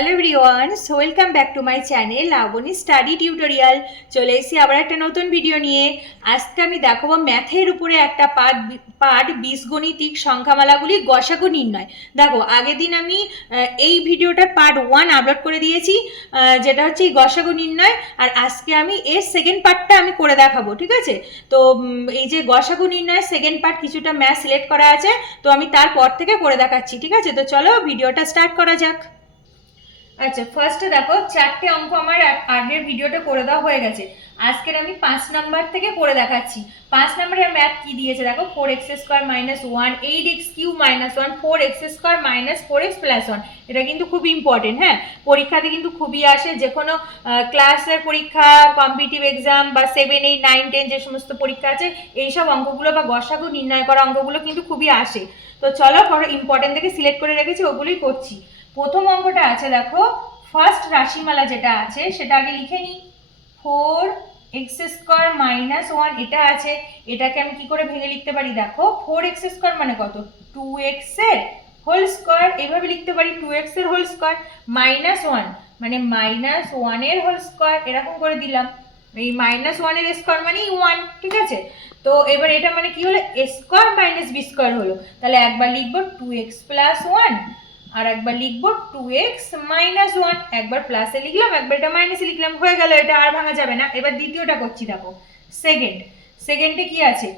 Hello everyone, welcome back to my channel Labani study tutorial. চলে এসেছি আবার একটা নতুন ভিডিও নিয়ে। আজকে আমি দেখাবো ম্যাথের উপরে একটা পার্ট বীজগণিতিক সংখ্যামালাগুলি গসাগু নির্ণয়। দেখো, আগের দিন আমি এই ভিডিওটার পার্ট 1 আপলোড করে দিয়েছি, যেটা হচ্ছে এই গসাগু নির্ণয়। আর আজকে আমি এর সেকেন্ড পার্টটা আমি করে দেখাবো, ঠিক আছে? তো এই যে গসাগু নির্ণয়ের সেকেন্ড পার্ট কিছুটা ম্যাথ সিলেক্ট করা আছে, তো আমি তারপর থেকে করে দেখাচ্ছি, ঠিক আছে? তো চলো ভিডিওটা স্টার্ট করা যাক। আচ্ছা, ফার্স্টে দেখো, চারটে অঙ্ক আমার আগের ভিডিওটা করে দেওয়া হয়ে গেছে। আজকের আমি 5 নাম্বার থেকে করে দেখাচ্ছি। 5 নাম্বারের ম্যাথ কি দিয়েছে দেখো, 4x² - 1, 8x³ - 1, 4x² - 4x + 1। এটা কিন্তু খুব ইম্পর্টেন্ট, হ্যাঁ, পরীক্ষাতে কিন্তু খুবই আসে। যে কোনো ক্লাসের পরীক্ষা, কম্পিটিটিভ এক্সাম বা 7, 8, 9, 10 যে সমস্ত পরীক্ষা আছে, এইসব অঙ্কগুলো বা গসাগু নির্ণয় করা অঙ্কগুলো কিন্তু খুবই আসে। তো চলো, ইম্পর্টেন্ট থেকে সিলেক্ট করে রেখেছি, ওগুলোই করছি। প্রথম অঙ্কটা আছে দেখো, ফার্স্ট রাশিমালা যেটা আছে সেটা আগে লিখে নিই। 4x² - 1 এটা আছে। এটাকে আমি কি করে ভেঙে লিখতে পারি দেখো, 4x² মানে কত, 2x এর হোল স্কয়ার। এইভাবে লিখতে পারি 2x এর হোল স্কয়ার, -1 মানে -1 এর হোল স্কয়ার, এরকম করে দিলাম। এই -1 এর স্কয়ার মানে 1, ঠিক আছে? তো এবার এটা মানে কি হলো, a² - b² হলো। তাহলে একবার লিখবো 2x + 1, আর একবার লিখবো 2x - 1। একবার প্লাসে লিখলাম, একবার এটা মাইনাসে লিখলাম, হয়ে গেল। এটা আর ভাঙা যাবে না। এবার দ্বিতীয়টা করছি দেখো, সেকেন্ডে কি আছে,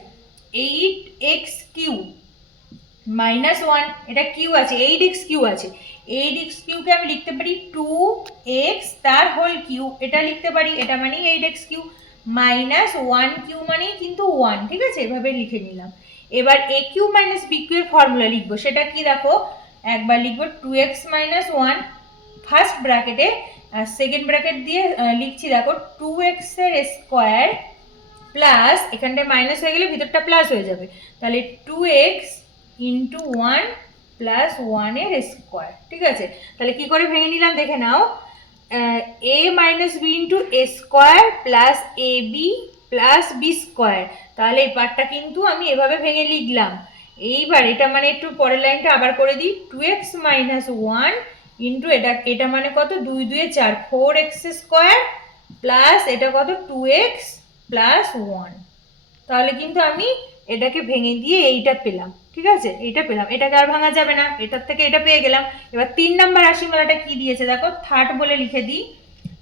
8x³ - 1, এটা কিউ আছে, 8x³ আছে। 8x³ কে আমি লিখতে পারি 2x তার হোল কিউ, এটা লিখতে পারি, এটা মানে 8x³ -1³ মানে কিন্তু 1, ঠিক আছে? এভাবে লিখে নিলাম। এবার a³ - b³ এর ফর্মুলা লিখবো, সেটা কি দেখো, একবার লিখবো 2x - 1 ফার্স্ট ব্র্যাকেটে, আর সেকেন্ড ব্র্যাকেট দিয়ে লিখছি দেখো 2x এর স্কয়ার প্লাস, এখানটায় মাইনাস হয়ে গেলে ভিতরটা প্লাস হয়ে যাবে, তাহলে 2x × 1 + 1 এর স্কয়ার, ঠিক আছে? তাহলে কি করে ভেঙে নিলাম দেখে নাও, a - b × a² + ab + b²। তাহলে এই পার্টটা কিন্তু আমি এভাবে ভেঙে লিখলাম। এইবার এটা মানে একটু পরের লাইনটা আবার করে দিই, 2x - 1 ইন্টু এটা মানে কত, 2 2 এ 4, 4x² প্লাস এটা কত, 2x + 1। তাহলে কিন্তু আমি এটাকে ভেঙে দিয়ে এইটা পেলাম, ঠিক আছে? এইটা পেলাম, এটাকে আর ভাঙা যাবে না, এটার থেকে এটা পেয়ে গেলাম। এবার 3 নাম্বার রাশিমালাটা কি দিয়েছে দেখো, থার্ড বলে লিখে দিই।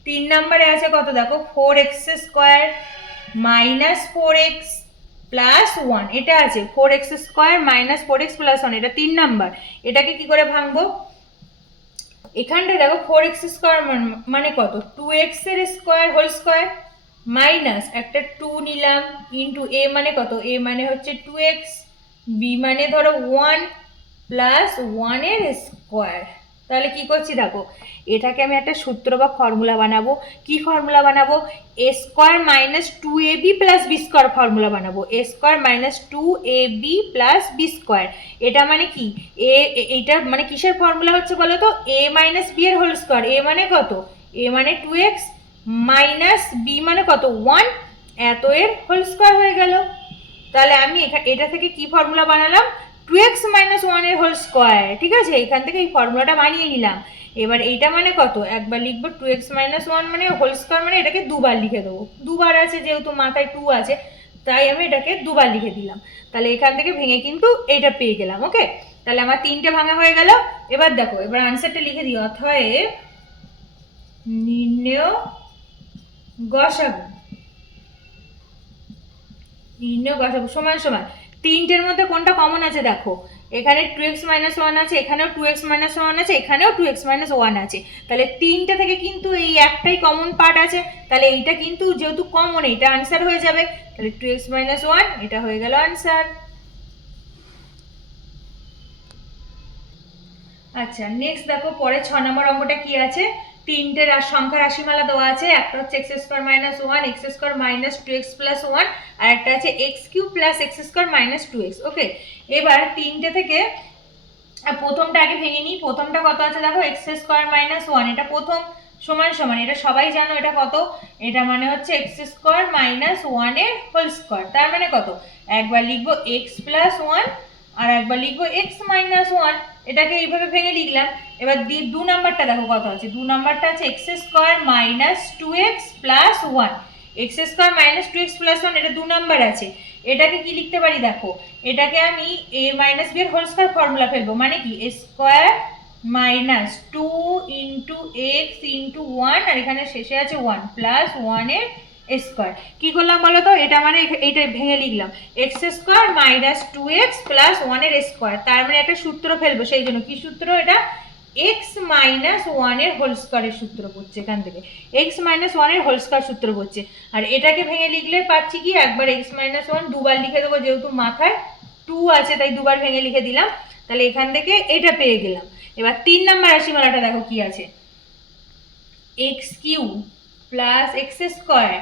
3 নাম্বারে আছে কত দেখো, 4x² - 4x + 1, এটা আছে 4x² - 4x + 1, এটা 3 নাম্বার। এটাকে কি করে ভাঙবো, এখানটায় দেখো 4x² মানে কত, 2x এর স্কয়ার হোল স্কয়ার মাইনাস একটা 2 নিলাম ইন্টু a মানে কত, a মানে হচ্ছে 2x, b মানে ধরো 1 প্লাস 1 এর স্কয়ার। তাহলে কি করছি দেখো, এটাকে আমি একটা সূত্র বা ফর্মুলা বানাবো। কি ফর্মুলা বানাবো, a² - 2ab + b² ফর্মুলা বানাবো, a² - 2ab + b²। এটা মানে কি, এইটা মানে কিসের ফর্মুলা হচ্ছে বলো তো, a - b এর হোল স্কয়ার। a মানে কত, a মানে 2x মাইনাস b মানে কত, 1, এত এর হোল স্কয়ার হয়ে গেল। তাহলে আমি এটা থেকে কি ফর্মুলা বানালাম, 2x - 1 এর হোল স্কয়ার, ঠিক আছে? এখান থেকে এই ফর্মুলাটা বানিয়ে নিলাম। এবার এইটা মানে কত, একবার লিখবো 2x - 1 মানে হোল স্কয়ার, মানে এটাকে দুবার লিখে দেবো। দুবার আছে যেহেতু মাথায় 2 আছে, তাই আমি এটাকে দুবার লিখে দিলাম। তাহলে এখান থেকে ভেঙে কিন্তু এটা পেয়ে গেলাম। ওকে, তাহলে আমার 3টে ভাঙা হয়ে গেল। এবার দেখো, এবার আনসারটা লিখে দিই, অতএব নির্ণেয় গসাগু সমান সমান, 3টের মধ্যে কোনটা কমন আছে দেখো, এখানে 2x - 1 আছে, এখানেও 2x - 1 আছে, এখানেও 2x - 1 আছে। তাহলে 3টে থেকে কিন্তু এই একটাই কমন পার্ট আছে, তাহলে এইটা কিন্তু যেহেতু কমন, এটা আনসার হয়ে যাবে। তাহলে 2x - 1 এটা হয়ে গেল আনসার। আচ্ছা, নেক্সট দেখো, পরে 6 নম্বর অঙ্কটা কি আছে, 3টে সংখ্যা রাশিমালা দেওয়া আছে। একটা হচ্ছে x² - 1, x² - 2x + 1, আর একটা আছে x³ + x² - 2x। ওকে, এবার 3টে থেকে প্রথমটা আগে ভেঙে নিই। প্রথমটা কত আছে দেখো, x² - 1, এটা প্রথম সমান সমান, এটা সবাই জানো এটা কত, এটা মানে হচ্ছে x² - 1 এর হোল স্কয়ার। তার মানে কত, একবার লিখবো x + 1 আর একবার লিখবো x - 1। এটাকে এইভাবে ভেঙে লিখলাম। এবার 2 নাম্বারটা দেখো কত আছে, 2 নাম্বারটা আছে x square minus 2x plus 1। X square minus 2x plus 1 এটা 2 নাম্বার আছে। এটাকে কি লিখতে পারি দেখো, এটাকে আমি a মাইনাস b এর হোল স্কোয়ার ফর্মুলা ফেলবো, মানে কি a square minus 2 into x into 1 আর এখানে শেষে আছে 1 প্লাস 1 এর স্কোয়ার। কি করলাম বলো তো, এটা মানে এইটা ভেঙে লিখলাম x square minus 2x plus 1 এর স্কোয়ার। তার মানে একটা সূত্র ফেলবো, সেই জন্য কি সূত্র এটা, এক্স মাইনাস 1 এর হোল স্কোয়ারের সূত্র পড়ছে, এখান থেকে এক্স মাইনাস 1 এর হোল স্কোয়ার সূত্র পড়ছে। আর এটাকে ভেঙে লিখলে পাচ্ছি কি, একবার এক্স মাইনাস 1 দুবার লিখে দেবো, যেহেতু মাথায় 2 আছে তাই দুবার ভেঙে লিখে দিলাম। তাহলে এখান থেকে এটা পেয়ে গেলাম। এবার 3 নাম্বার রাশিমালাটা দেখো কি আছে, x cube plus x square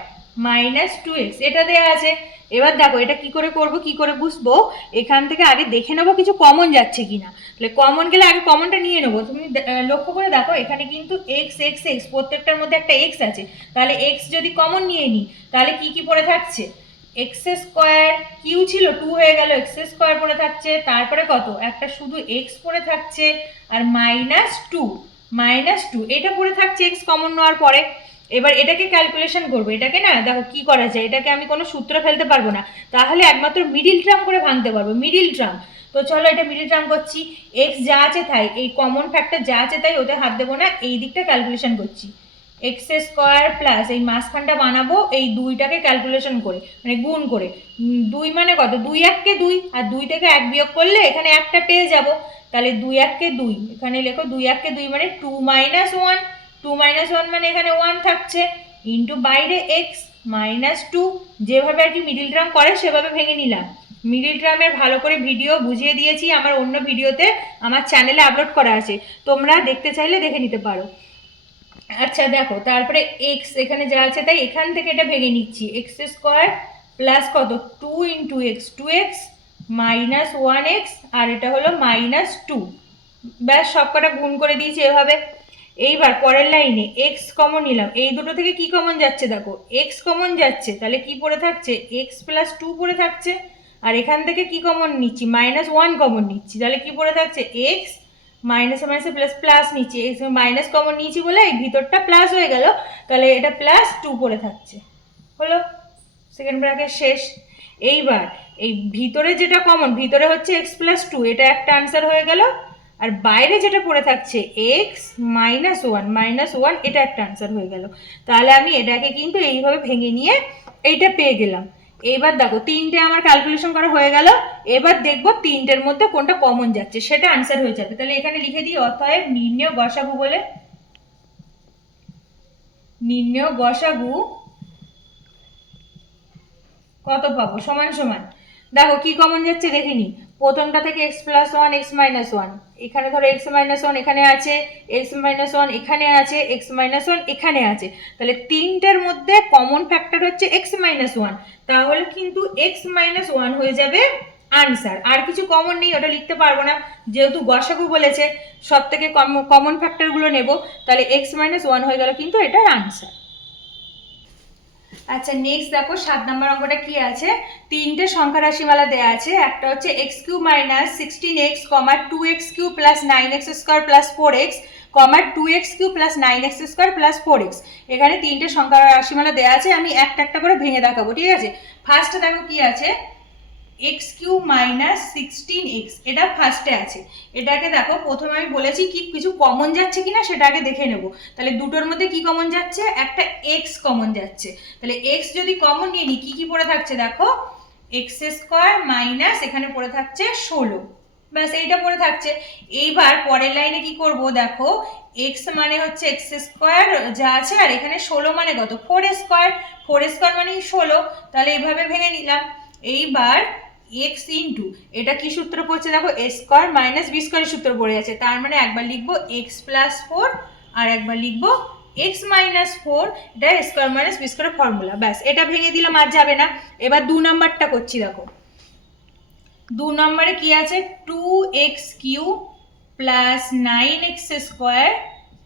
minus 2x এটা দেওয়া আছে। এবার দেখো এটা কি করে করব, কি করে বুঝবো, এখান থেকে আগে দেখে নেবো কিছু কমন যাচ্ছে কিনা। তাহলে কমন গেলে আগে কমনটা নিয়ে নেবো। তুমি লক্ষ্য করে দেখো এখানে কিন্তু এক্স এক্স এক্স প্রত্যেকটার মধ্যে একটা এক্স আছে, তাহলে এক্স যদি কমন নিয়ে নিই তাহলে কি কি পড়ে থাকছে, এক্স স্কোয়ার, কিউ ছিল 2 হয়ে গেল, এক্স স্কোয়ার পড়ে থাকছে, তারপরে কত একটা শুধু এক্স পড়ে থাকছে, আর মাইনাস টু এটা পড়ে থাকছে এক্স কমন নেওয়ার পরে। এবার এটাকে ক্যালকুলেশন করবো, এটাকে না দেখো কি করা যায়, এটাকে আমি কোনো সূত্র ফেলতে পারবো না, তাহলে একমাত্র মিডিল টার্ম করে ভাঙতে পারবো, মিডিল টার্ম। তো চলো এটা মিডিল টার্ম করছি, এক্স যা আছে তাই, এই কমন ফ্যাক্টর যা আছে তাই, ওতে হাত দেবো না, এই দিকটা ক্যালকুলেশন করছি। এক্স স্কোয়ার প্লাস এই মাঝখানটা বানাবো এই 2টাকে ক্যালকুলেশন করে, মানে গুণ করে। 2 মানে কত, 2 1 2, আর 2 থেকে 1 বিয়োগ করলে এখানে একটা পেয়ে যাব। তাহলে 2 1 2, এখানে লেখো 2 1 2 মানে 2 মাইনাস 1, 2 মাইনাস 1 মানে এখানে 1 থাকছে, ইন্টু বাইরে এক্স মাইনাস 2। যেভাবে আর কি মিডিল টার্ম করে সেভাবে ভেঙে নিলাম। মিডিল টার্মের ভালো করে ভিডিও বুঝিয়ে দিয়েছি আমার অন্য ভিডিওতে, আমার চ্যানেলে আপলোড করা আছে, তোমরা দেখতে চাইলে দেখে নিতে পারো। আচ্ছা দেখো তারপরে এক্স এখানে যা আছে তাই, এখান থেকে এটা ভেঙে নিচ্ছি, এক্স স্কোয়ার প্লাস কত 2 into x 2x minus 1x আর এটা হলো মাইনাস 2। ব্যাস সব কটা গুণ করে দিয়েছি এভাবে। এইবার পরের লাইনে এক্স কমন নিলাম, এই দুটো থেকে কি কমন যাচ্ছে দেখো, এক্স কমন যাচ্ছে, তাহলে কি পড়ে থাকছে এক্স প্লাস 2 পড়ে থাকছে। আর এখান থেকে কি কমন নিচ্ছি, মাইনাস 1 কমন নিচ্ছি, তাহলে কি পড়ে থাকছে এক্স মাইনাসে মাইনাসে প্লাস প্লাস নিচ্ছি, এক্স মাইনাস কমন নিয়েছি বলে এই ভিতরটা প্লাস হয়ে গেল, তাহলে এটা প্লাস 2 পড়ে থাকছে, হলো সেকেন্ড ব্র্যাকেট শেষ। এইবার এই ভিতরে যেটা কমন, ভিতরে হচ্ছে এক্স প্লাস 2, এটা একটা আনসার হয়ে গেল, আর বাইরে যেটা পড়ে থাকছে এক্স মাইনাস ওয়ান এটা একটা আনসার হয়ে গেল। তাহলে আমি এটাকে কিন্তু এইভাবে ভেঙে নিয়ে এইটা পেয়ে গেলাম। এবার দেখো 3টে আমার ক্যালকুলেশন করা হয়ে গেল, এবার দেখবো 3টের মধ্যে কোনটা কমন যাচ্ছে, সেটা আনসার হয়ে যাবে। তাহলে এখানে লিখে দিই অতএব নির্ণেয় গসাগু বলে, নির্ণেয় গসাগু কত পাবো, সমান সমান দেখো কি কমন যাচ্ছে দেখে নি, প্রথমটা থেকে এক্স প্লাস 1 এক্স মাইনাস 1, এখানে ধরো এক্স মাইনাস 1 এখানে আছে, এক্স মাইনাস 1 এখানে আছে, এক্স মাইনাস 1 এখানে আছে, তাহলে 3টের মধ্যে কমন ফ্যাক্টর হচ্ছে এক্স মাইনাস 1, তাহলে কিন্তু এক্স মাইনাস 1 হয়ে যাবে আনসার। আর কিছু কমন নেই, ওটা লিখতে পারবো না, যেহেতু গসাগু বলেছে সব থেকে কমন ফ্যাক্টরগুলো নেব, তাহলে এক্স মাইনাস 1 হয়ে গেল কিন্তু এটার আনসার। আচ্ছা নেক্সট দেখো 7 নম্বর অঙ্কটা কি আছে, 3টে সংখ্যা রাশিমালা দেওয়া আছে, একটা হচ্ছে x cube minus 16x, 2x cube plus 9x square plus 4x, 2x cube plus 9x square plus 4x। এখানে 3টে সংখ্যা রাশিমালা দেওয়া আছে, আমি একটা একটা করে ভেঙে দেখাবো, ঠিক আছে। ফার্স্টে দেখো কি আছে, এক্স কিউ মাইনাস 16x, এটা ফার্স্টে আছে। এটাকে দেখো প্রথমে আমি বলেছি কি কিছু কমন যাচ্ছে কিনা সেটা আগে দেখে নেব। তাহলে দুটোর মধ্যে কি কমন যাচ্ছে, একটা এক্স কমন যাচ্ছে, তাহলে এক্স যদি কমন নিয়ে নিই কি কি পড়ে থাকছে দেখো, এক্স স্কোয়ার মাইনাস এখানে পড়ে থাকছে 16, ব্যাস এইটা পড়ে থাকছে। এইবার পরের লাইনে কি করব দেখো, এক্স মানে হচ্ছে এক্স স্কোয়ার যা আছে, আর এখানে 16 মানে কত 4 স্কোয়ার, 4 স্কোয়ার মানে 16, তাহলে এইভাবে ভেঙে নিলাম। এইবার এক্স ইন্টু এটা কি সূত্র পড়ছে দেখো, এ স্কোয়ার মাইনাস বি স্কোয়ারের সূত্র পড়ে আছে, তার মানে একবার লিখবো এক্স প্লাস 4 আর একবার লিখবো এক্স মাইনাস 4, এটা স্কোয়ার মাইনাস বি স্কোয়ারের ফর্মুলা, ব্যাস এটা ভেঙে দিলাম আর যাবে না। এবার 2 নাম্বারটা করছি দেখো, 2 নম্বরে কি আছে, 2x cube plus 9x square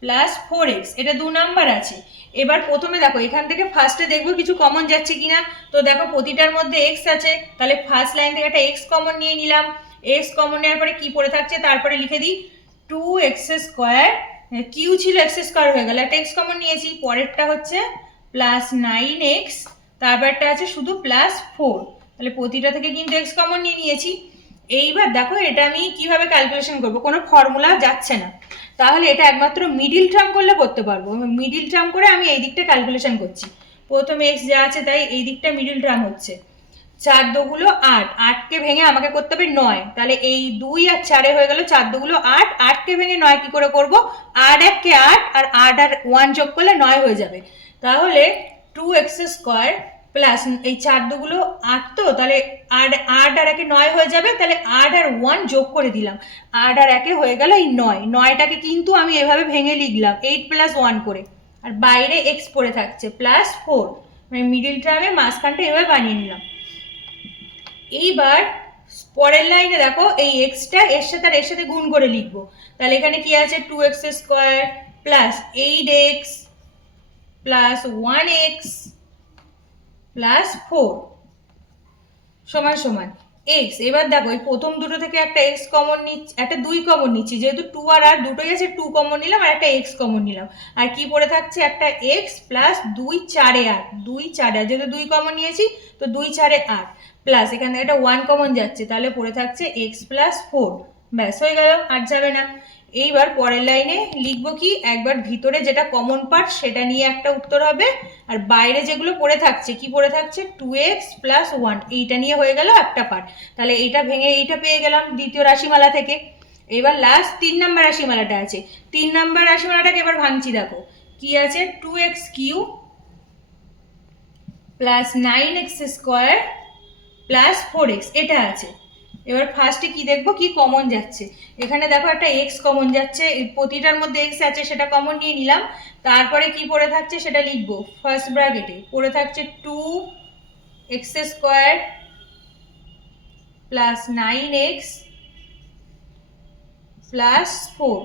plus 4x, এটা 2 নাম্বার আছে। এবার প্রথমে দেখো এখান থেকে ফার্স্টে দেখবো কিছু কমন যাচ্ছে কিনা, তো দেখো প্রতিটার মধ্যে x আছে, তাহলে ফার্স্ট লাইন থেকে একটা x কমন নিয়ে নিলাম। এক্স কমন নেওয়ার পরে কি পড়ে থাকছে, তারপরে লিখে দিই 2x², কিউ ছিল x² হয়ে গেল, একটা এক্স কমন নিয়েছি, পরেরটা হচ্ছে +9x, তারপরটা আছে শুধু +4, তাহলে প্রতিটা থেকে কিন্তু এক্স কমন নিয়ে নিয়েছি। এইবার দেখো এটা আমি কিভাবে ক্যালকুলেশন করব, কোনো ফর্মুলা যাচ্ছে না, তাহলে এটা একমাত্র মিডিল টার্ম করলে করতে পারবো। মিডিল টার্ম করে আমি এই দিকটা ক্যালকুলেশন করছি। প্রথমে এক্স যা আছে তাই এই দিকটা মিডিল টার্ম হচ্ছে, 4 দুগুলো 8, 8কে ভেঙে আমাকে করতে হবে 9, তাহলে এই 2 আর 4 হয়ে গেল 4 দুগুলো 8, 8কে ভেঙে 9 কি করে করব, 8 1কে 8 আর 8 আর 1 যোগ করলে 9 হয়ে যাবে। তাহলে 2x² প্লাস এই 4 দুগুলো 8, তো তাহলে 8 আর 1-এ 9 হয়ে যাবে, তাহলে 8 আর 1 যোগ করে দিলাম, 8 আর 1-এ হয়ে গেল এই 9, 9টাকে কিন্তু আমি এভাবে ভেঙে লিখলাম 8 + 1 করে, আর বাইরে এক্স পড়ে থাকছে +4, মানে মিডিল টার্মে মাঝখানটা এভাবে বানিয়ে নিলাম। এইবার পরের লাইনে দেখো এই এক্সটা এর সাথে আর এর সাথে গুণ করে লিখবো, তাহলে এখানে কি আছে 2x² plus 8x plus 1x plus 4 সমান সমান এক্স। এবার দেখো এই প্রথম দুটো থেকে একটা এক্স কমন নিচ্ছি, একটা 2 কমন নিচ্ছি, যেহেতু 2 আর আর দুটোই আছে 2 কমন নিলাম আর একটা এক্স কমন নিলাম, আর কি পড়ে থাকছে একটা এক্স প্লাস 2 4 8, 2 4 8, যেহেতু 2 কমন নিয়েছি তো 2 4 8 প্লাস এখানে একটা 1 কমন যাচ্ছে, তাহলে পড়ে থাকছে এক্স প্লাস 4, ব্যাস হয়ে গেল, আর যাবে না। এইবার পরের লাইনে লিখবো কি, একবার ভিতরে যেটা কমন পার্ট সেটা নিয়ে একটা উত্তর হবে, আর বাইরে যেগুলো পড়ে থাকছে কি পড়ে থাকছে 2x প্লাস 1, এইটা নিয়ে হয়ে গেল একটা পার্ট, তাহলে এইটা ভেঙে এইটা পেয়ে গেলাম দ্বিতীয় রাশিমালা থেকে। এবার লাস্ট 3 নম্বর রাশিমালাটা আছে, 3 নম্বর রাশিমালাটাকে এবার ভাঙছি, দেখো কি আছে 2x³ plus 9x² plus 4x, এটা আছে। এবার ফার্স্টে কি দেখবো কি কমন যাচ্ছে, এখানে দেখো একটা এক্স কমন যাচ্ছে, প্রতিটার মধ্যে এক্স আছে সেটা কমন নিয়ে নিলাম, তারপরে কি পড়ে থাকছে সেটা লিখবো, ফার্স্ট ব্র্যাকেটে পড়ে থাকছে 2x² প্লাস 9x প্লাস 4।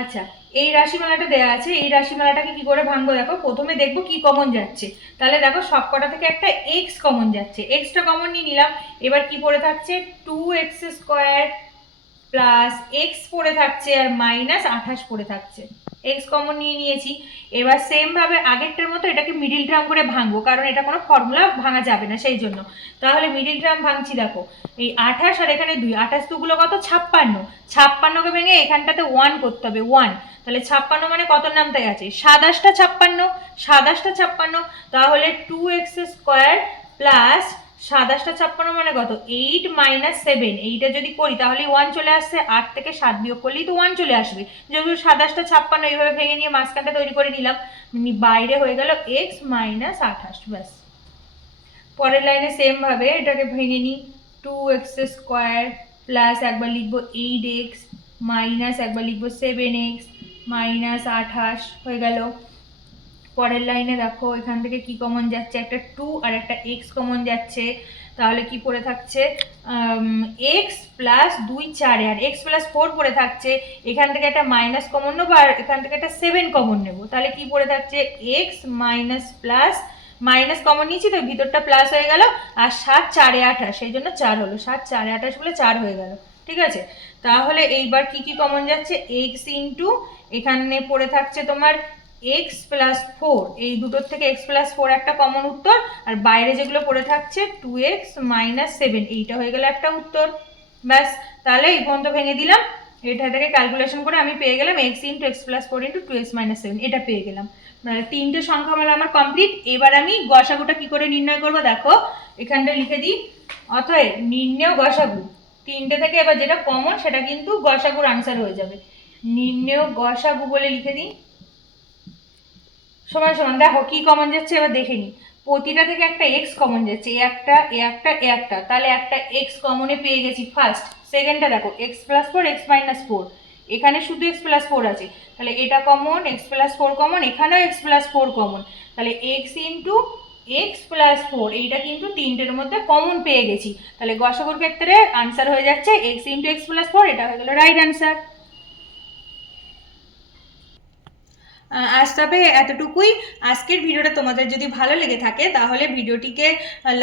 আচ্ছা, এই রাশিমালাটা দেওয়া আছে, এই রাশিমালাটাকে কি করে ভাঙবো, দেখো প্রথমে দেখবো কি কমন যাচ্ছে, তাহলে দেখো সবকটা থেকে একটা এক্স কমন যাচ্ছে, এক্সটা কমন নিয়ে নিলাম। এবার কি পড়ে থাকছে 2x² প্লাস এক্স পড়ে থাকছে আর -28 পড়ে থাকছে, এক্স কমন নিয়ে নিয়েছি। এবার সেম ভাবে আগেরটার মতো এটাকে মিডিল টার্ম করে ভাঙবো, কারণ এটা কোনো ফর্মুলা ভাঙা যাবে না সেই জন্য, তাহলে মিডিল টার্ম ভাঙছি। দেখো এই 28 আর এখানে 2, 28 দুগুলো কত 56, 56কে ভেঙে এখানটাতে 1 করতে হবে 1, তাহলে 56 মানে কত নামতে গেছে 27টা 56, 27টা 56, তাহলে 2x² প্লাস 27টা 56 মানে কত 8 - 7, এইটা যদি করি তাহলে 1 চলে আসছে, 8 থেকে 7 বিয়োগ করলেই তো 1 চলে আসবে, যেহেতু 27টা 56 এইভাবে ভেঙে নিয়ে মাঝখানটা তৈরি করে নিলাম, বাইরে হয়ে গেল x - 28, ব্যাস। পরের লাইনে সেম ভাবে এটাকে ভেঙে নিই, 2x² প্লাস একবার লিখবো 8x মাইনাস একবার লিখবো 7x মাইনাস 28 হয়ে গেল। পরের লাইনে দেখো এখান থেকে কি কমন যাচ্ছে, একটা 2 আর একটা x কমন যাচ্ছে, তাহলে কি পড়ে থাকছে x প্লাস 2 4 আর x প্লাস 4 পড়ে থাকছে, এখান থেকে একটা মাইনাস কমন নেবো আর এখান থেকে একটা 7 কমন নেবো, তাহলে কি পড়ে থাকছে x minus plus minus common নিয়েছি তো ভিতরটা প্লাস হয়ে গেল, আর 7 4 28, সেই জন্য 4 হলো, 7 4 28 বলে 4 হয়ে গেল, ঠিক আছে। তাহলে এইবার কি কি কমন যাচ্ছে, x ইন্টু এখানে পড়ে থাকছে তোমার x প্লাস 4, এই দুটোর থেকে x প্লাস 4 একটা কমন উত্তর, আর বাইরে যেগুলো পড়ে থাকছে 2x মাইনাস 7, এইটা হয়ে গেল একটা উত্তর, ব্যাস। তাহলে এই পর্যন্ত ভেঙে দিলাম, এটা থেকে ক্যালকুলেশন করে আমি পেয়ে গেলাম x into x plus 4 into 2x minus 7, এটা পেয়ে গেলাম, মানে 3টে সংখ্যামালা আমার কমপ্লিট। এবার আমি গসাগুটা কি করে নির্ণয় করব, দেখো এখানটা লিখে দিই, অতএব নির্ণেয় গসাগু, 3টে থেকে এবার যেটা কমন সেটা কিন্তু গসাগুর আনসার হয়ে যাবে, নির্ণেয় গসাগু বলে লিখে দিই সমান সমান, দেখো কি কমন যাচ্ছে এবার দেখে নিই, প্রতিটা থেকে একটা এক্স কমন যাচ্ছে, একটা একটা, তাহলে একটা এক্স কমনে পেয়ে গেছি ফার্স্ট। সেকেন্ডটা দেখো এক্স প্লাস 4 এক্স মাইনাস 4, এখানে শুধু এক্স প্লাস 4 আছে, তাহলে এটা কমন, এক্স প্লাস 4 কমন, এখানেও এক্স প্লাস 4 কমন, তাহলে এক্স ইন্টু এক্স প্লাস 4, এইটা কিন্তু তিনটের মধ্যে কমন পেয়ে গেছি, তাহলে গসাগুর ক্ষেত্রে আনসার হয়ে যাচ্ছে এক্স ইন্টু এক্স প্লাস 4, এটা হয়ে গেল রাইট আনসার। আজ তবে এতটুকুই। আজকের ভিডিওটা তোমাদের যদি ভালো লেগে থাকে তাহলে ভিডিওটিকে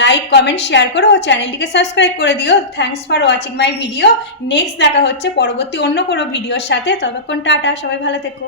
লাইক কমেন্ট শেয়ার করো ও চ্যানেলটিকে সাবস্ক্রাইব করে দিও। Thanks for watching my video. Next দেখা হচ্ছে পরবর্তী অন্য কোনো ভিডিওর সাথে। ততক্ষণ টাটা, সবাই ভালো থেকো।